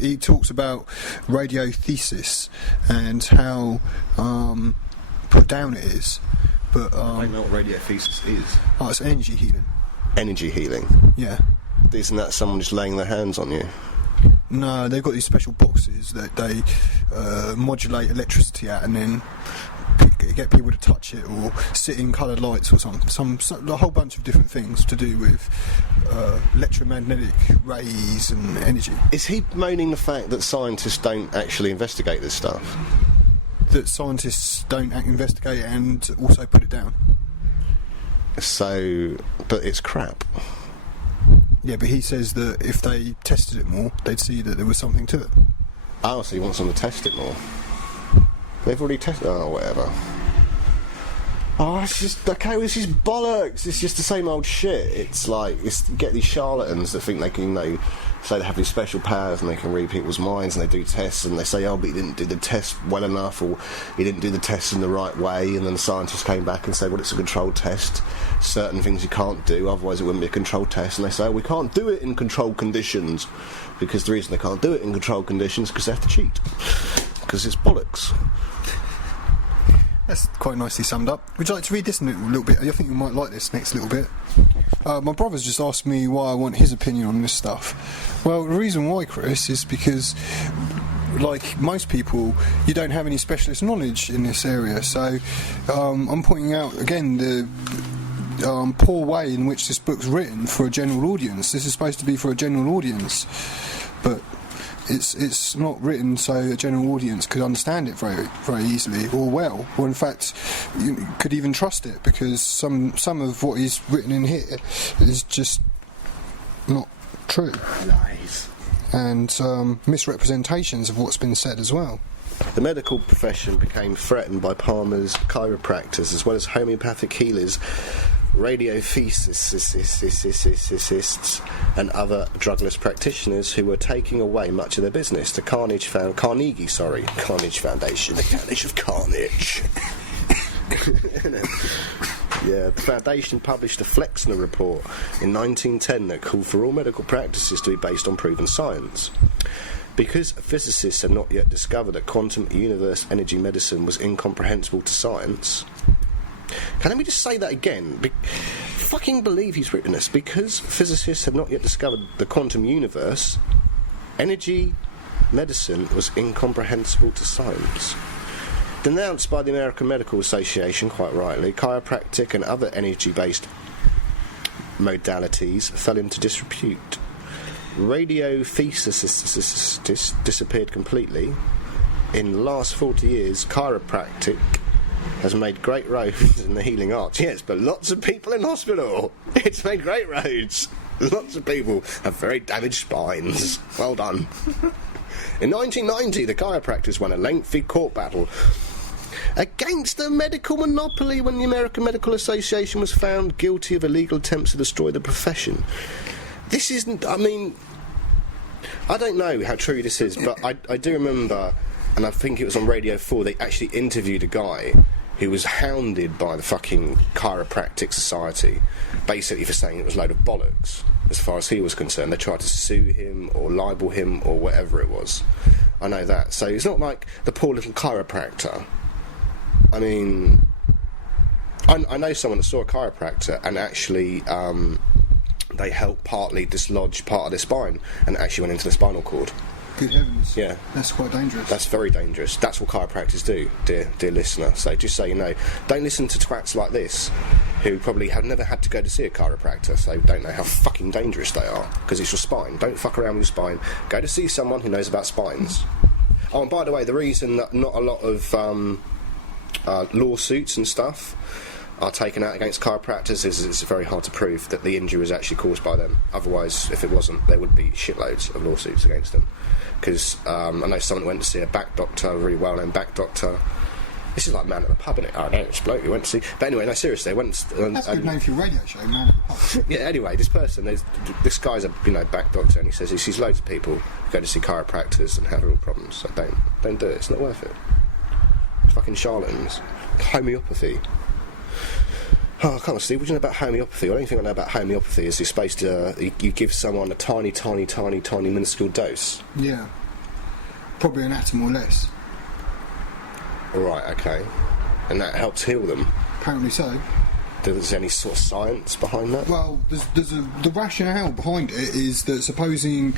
He talks about radiothesis and how put down it is. But I know what radiothesis is. Oh, it's energy healing. Energy healing? Yeah. Isn't that someone just laying their hands on you? No, they've got these special boxes that they modulate electricity at, and then get people to touch it or sit in coloured lights or something. A whole bunch of different things to do with electromagnetic rays and energy. Is he moaning the fact that scientists don't actually investigate this stuff? That scientists don't investigate and also put it down. So, but it's crap. Yeah, but he says that if they tested it more, they'd see that there was something to it. Oh, so he wants them to test it more. They've already tested it. Oh, whatever. Oh, it's just... Okay, it's just bollocks. It's just the same old shit. It's like... you get these charlatans that think they can, say they have these special powers and they can read people's minds, and they do tests and they say, oh, but he didn't do the test well enough, or he didn't do the test in the right way, and then the scientists came back and said, well, it's a controlled test. Certain things you can't do, otherwise it wouldn't be a controlled test. And they say, oh, we can't do it in controlled conditions, because the reason they can't do it in controlled conditions is because they have to cheat. Because it's bollocks. That's quite nicely summed up. Would you like to read this in a little bit? I think you might like this next little bit. My brother's just asked me why I want his opinion on this stuff. Well, the reason why, Chris, is because, like most people, you don't have any specialist knowledge in this area. So I'm pointing out, again, the poor way in which this book's written for a general audience. This is supposed to be for a general audience, but it's not written so a general audience could understand it very, very easily or well, or in fact you could even trust it, because some of what he's written in here is just not true. Lies. And misrepresentations of what's been said as well. The medical profession became threatened by palmers, chiropractors, as well as homeopathic healers, radiophysicists and other drugless practitioners who were taking away much of their business. The Carnage Foundation, the Foundation of Carnage. Yeah, the Foundation published a Flexner report in 1910 that called for all medical practices to be based on proven science. Because physicists had not yet discovered that quantum universe energy medicine was incomprehensible to science... Let me just say that again. Fucking believe he's written this. Because physicists had not yet discovered the quantum universe, energy medicine was incomprehensible to science. Denounced by the American Medical Association, quite rightly, chiropractic and other energy-based modalities fell into disrepute. Radiophysicists disappeared completely. In the last 40 years, chiropractic has made great roads in the healing arts. Yes, but lots of people in hospital. It's made great roads. Lots of people have very damaged spines. Well done. In 1990, the chiropractors won a lengthy court battle against the medical monopoly when the American Medical Association was found guilty of illegal attempts to destroy the profession. This isn't... I mean, I don't know how true this is, but I do remember, and I think it was on Radio 4, they actually interviewed a guy who was hounded by the fucking chiropractic society, basically for saying it was a load of bollocks. As far as he was concerned, they tried to sue him or libel him or whatever it was. I know that. So it's not like the poor little chiropractor. I mean, I know someone that saw a chiropractor and actually they helped partly dislodge part of their spine and actually went into the spinal cord. Good heavens. Yeah. That's quite dangerous. That's very dangerous. That's what chiropractors do, dear listener. So just so you know, don't listen to twats like this who probably have never had to go to see a chiropractor, so don't know how fucking dangerous they are, because it's your spine. Don't fuck around with your spine. Go to see someone who knows about spines. Oh, and by the way, the reason that not a lot of lawsuits and stuff are taken out against chiropractors is it's very hard to prove that the injury was actually caused by them. Otherwise, if it wasn't, there would be shitloads of lawsuits against them. Because I know someone went to see a back doctor, a really well-known back doctor. This is like Man at the Pub, isn't it? Oh, no, it's bloke you went to see. But anyway, no, seriously, I went... That's a good name for your radio show, Man at the Pub. Yeah, anyway, this guy's a back doctor, and he says he sees loads of people who go to see chiropractors and have real problems. So don't do it. It's not worth it. It's fucking charlatans. Homeopathy. Oh, I can't see. What do you know about homeopathy? The only thing I know about homeopathy is you're supposed to you give someone a tiny minuscule dose. Yeah. Probably an atom or less. Right, okay. And that helps heal them? Apparently so. There's any sort of science behind that? Well, the rationale behind it is that supposing...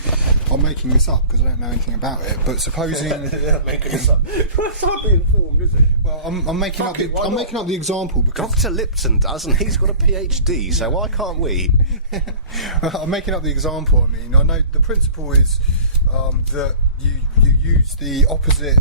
I'm making this up because I don't know anything about it, but supposing... Yeah, making this up. That's not being informed, is it? Well, I'm making up the example because... Dr. Lipton does, and he's got a PhD, so why can't we? I'm making up the example, I mean. I know the principle is that you use the opposite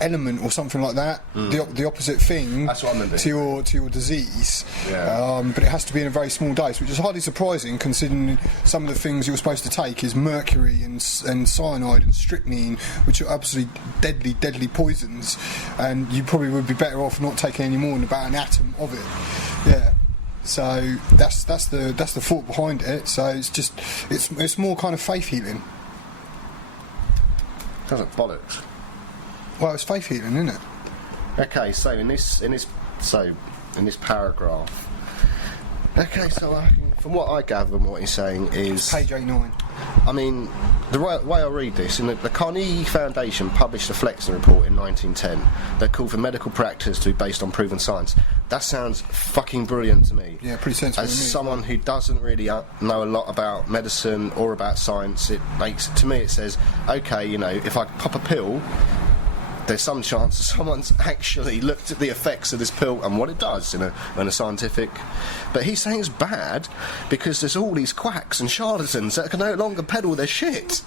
element or something like that, the opposite thing. That's what I meant to your disease. Yeah. But it has to be in a very small dose, which is hardly surprising considering some of the things you're supposed to take is mercury and cyanide and strychnine, which are absolutely deadly poisons, and you probably would be better off not taking any more than about an atom of it. Yeah. So that's the thought behind it. So it's more kind of faith healing. Sounds like bollocks. Well, it's faith healing, isn't it? Okay, so in this paragraph. Okay, so from what I gather from what he's saying is... Page 89. I mean, the way I read this, the Carnegie Foundation published a Flexner report in 1910 that called for medical practice to be based on proven science. That sounds fucking brilliant to me. Yeah, pretty sensible. As someone who doesn't really know a lot about medicine or about science, to me it says, okay, you know, if I pop a pill, there's some chance that someone's actually looked at the effects of this pill and what it does in a scientific... But he's saying it's bad because there's all these quacks and charlatans that can no longer peddle their shit.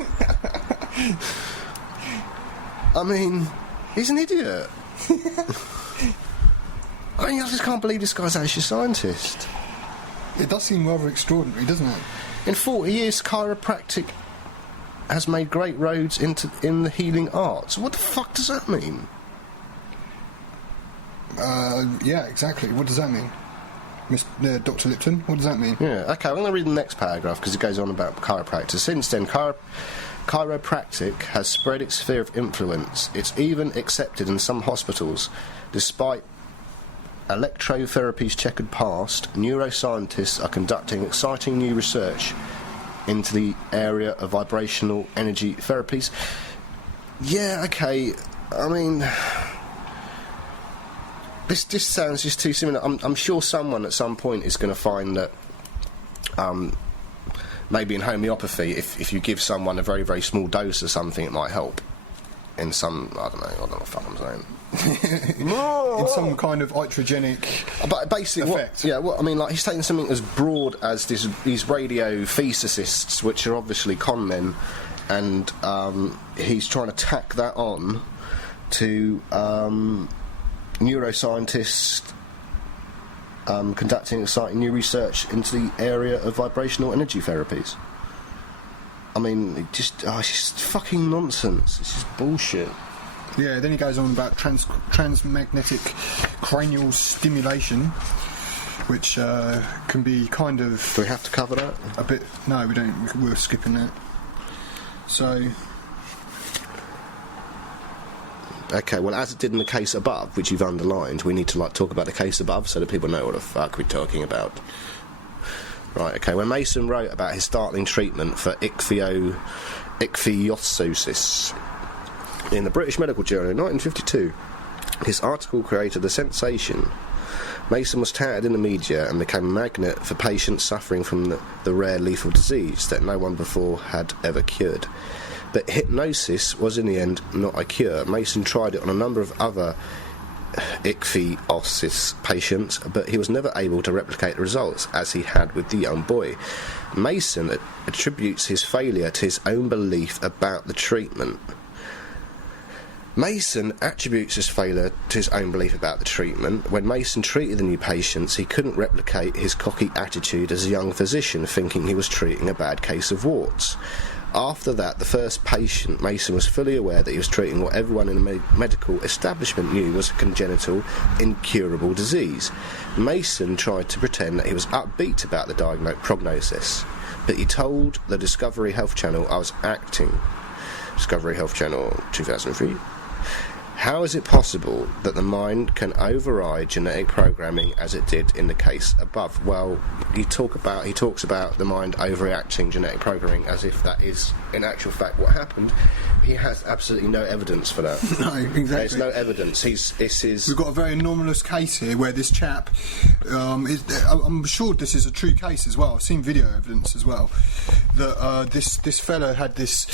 I mean, he's an idiot. I mean, I just can't believe this guy's actually a scientist. It does seem rather extraordinary, doesn't it? In 40 years, chiropractic has made great roads in the healing arts. What the fuck does that mean? Yeah, exactly. What does that mean? Dr. Lipton, what does that mean? Yeah, okay, I'm going to read the next paragraph because it goes on about chiropractic. Since then, chiropractic has spread its sphere of influence. It's even accepted in some hospitals. Despite electrotherapy's checkered past, neuroscientists are conducting exciting new research into the area of vibrational energy therapies. Yeah, okay, I mean... This sounds just too similar. I'm sure someone at some point is going to find that maybe in homeopathy, if you give someone a very, very small dose of something, it might help. In some, I don't know what the fuck I'm saying. In some kind of iatrogenic but basically effect. I mean, like, he's taking something as broad as these radio physicists, which are obviously con men, and he's trying to tack that on to neuroscientists conducting exciting new research into the area of vibrational energy therapies. I mean, it's just fucking nonsense. It's just bullshit. Yeah, then he goes on about transmagnetic cranial stimulation, which can be kind of... Do we have to cover that? A bit... No, we don't. We're skipping that. So... Okay, well, as it did in the case above, which you've underlined, we need to talk about the case above so that people know what the fuck we're talking about. Right, okay, when Mason wrote about his startling treatment for ichthyosis in the British Medical Journal in 1952, his article created a sensation. Mason was touted in the media and became a magnet for patients suffering from the rare lethal disease that no one before had ever cured. But hypnosis was in the end not a cure. Mason tried it on a number of other ichthyosis patients, but he was never able to replicate the results as he had with the young boy. Mason attributes his failure to his own belief about the treatment. Mason attributes his failure to his own belief about the treatment. When Mason treated the new patients, he couldn't replicate his cocky attitude as a young physician, thinking he was treating a bad case of warts. After that, the first patient, Mason was fully aware that he was treating what everyone in the medical establishment knew was a congenital, incurable disease. Mason tried to pretend that he was upbeat about the prognosis, but he told the Discovery Health Channel I was acting. Discovery Health Channel 2003. How is it possible that the mind can override genetic programming as it did in the case above? Well, he talks about the mind overreacting genetic programming as if that is, in actual fact, what happened. He has absolutely no evidence for that. No, exactly. There's no evidence. We've got a very anomalous case here where this chap, I'm sure this is a true case as well. I've seen video evidence as well that this fellow had this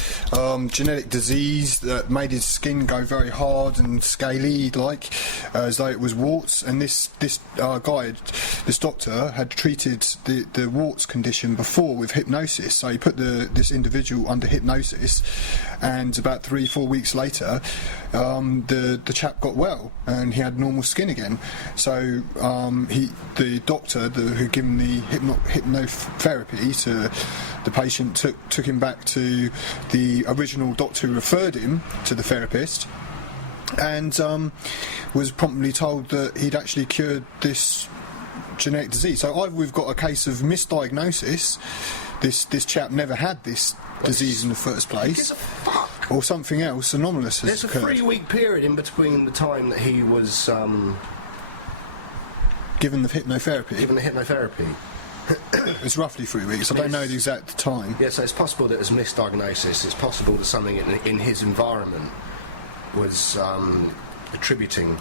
genetic disease that made his skin go very hard and scaly, like as though it was warts. And this doctor had treated the warts condition before with hypnosis. So he put this individual under hypnosis, and about 3-4 weeks later, the chap got well and he had normal skin again. So the doctor who gave him the hypnotherapy to the patient took him back to the original doctor who referred him to the therapist, and was promptly told that he'd actually cured this genetic disease. So either we've got a case of misdiagnosis, this chap never had this disease in the first place, or something else anomalous has occurred. There's a 3-week period in between the time that he was given the hypnotherapy. It's roughly 3 weeks. I don't know the exact time. Yeah, so it's possible that it was misdiagnosis. It's possible that something in his environment was attributing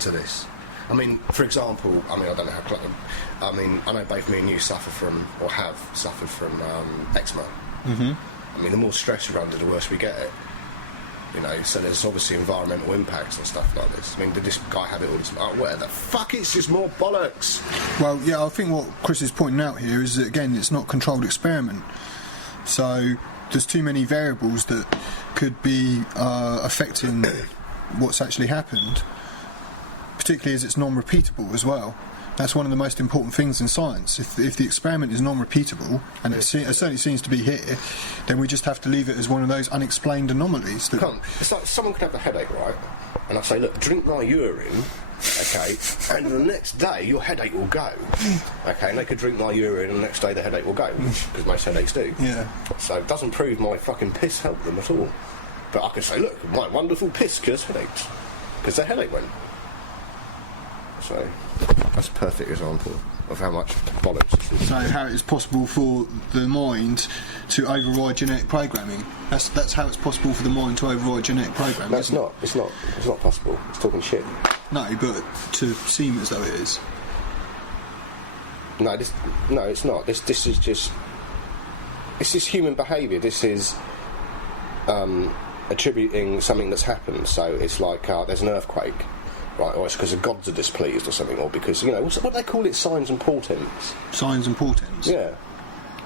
to this. I mean, for example, I don't know how. I know both me and you suffer from, or have suffered from, eczema. Mm-hmm. I mean, the more stress we're under, the worse we get it. You know, so there's obviously environmental impacts and stuff like this. I mean, did this guy have it all this? Oh, where the fuck? It's just more bollocks. Well, yeah, I think what Chris is pointing out here is that, again, it's not a controlled experiment. So there's too many variables that could be affecting what's actually happened, particularly as it's non-repeatable as well. That's one of the most important things in science. If the experiment is non-repeatable, and it certainly seems to be here, then we just have to leave it as one of those unexplained anomalies. It's like someone could have a headache, right? And I say, look, drink my urine, okay, and the next day your headache will go. Okay, and they could drink my urine and the next day the headache will go, because most headaches do. Yeah. So it doesn't prove my fucking piss helped them at all. But I could say, look, my wonderful piss cures headaches, because their headache went. So that's a perfect example of how much bollocks this is. So how it is possible for the mind to override genetic programming. That's how it's possible for the mind to override genetic programming. No, it's not. It's not possible. It's talking shit. No, but to seem as though it is. No, it's not. This is just human behaviour. This is attributing something that's happened. So it's like there's an earthquake. Right, or it's because the gods are displeased or something, or because, you know, what do they call it? Signs and portents. Signs and portents? Yeah.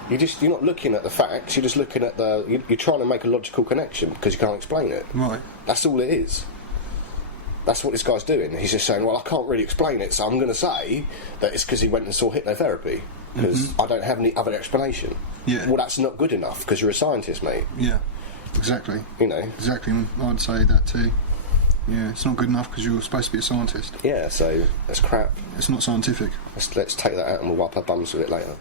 You're not looking at the facts, you're just looking at you're trying to make a logical connection because you can't explain it. Right. That's all it is. That's what this guy's doing. He's just saying, well, I can't really explain it, so I'm going to say that it's because he went and saw hypnotherapy, because I don't have any other explanation. Yeah. Well, that's not good enough, because you're a scientist, mate. Yeah, exactly. You know. Exactly, I'd say that too. Yeah, it's not good enough because you're supposed to be a scientist. Yeah, so that's crap. It's not scientific. Let's take that out and we'll wipe our bums with it later.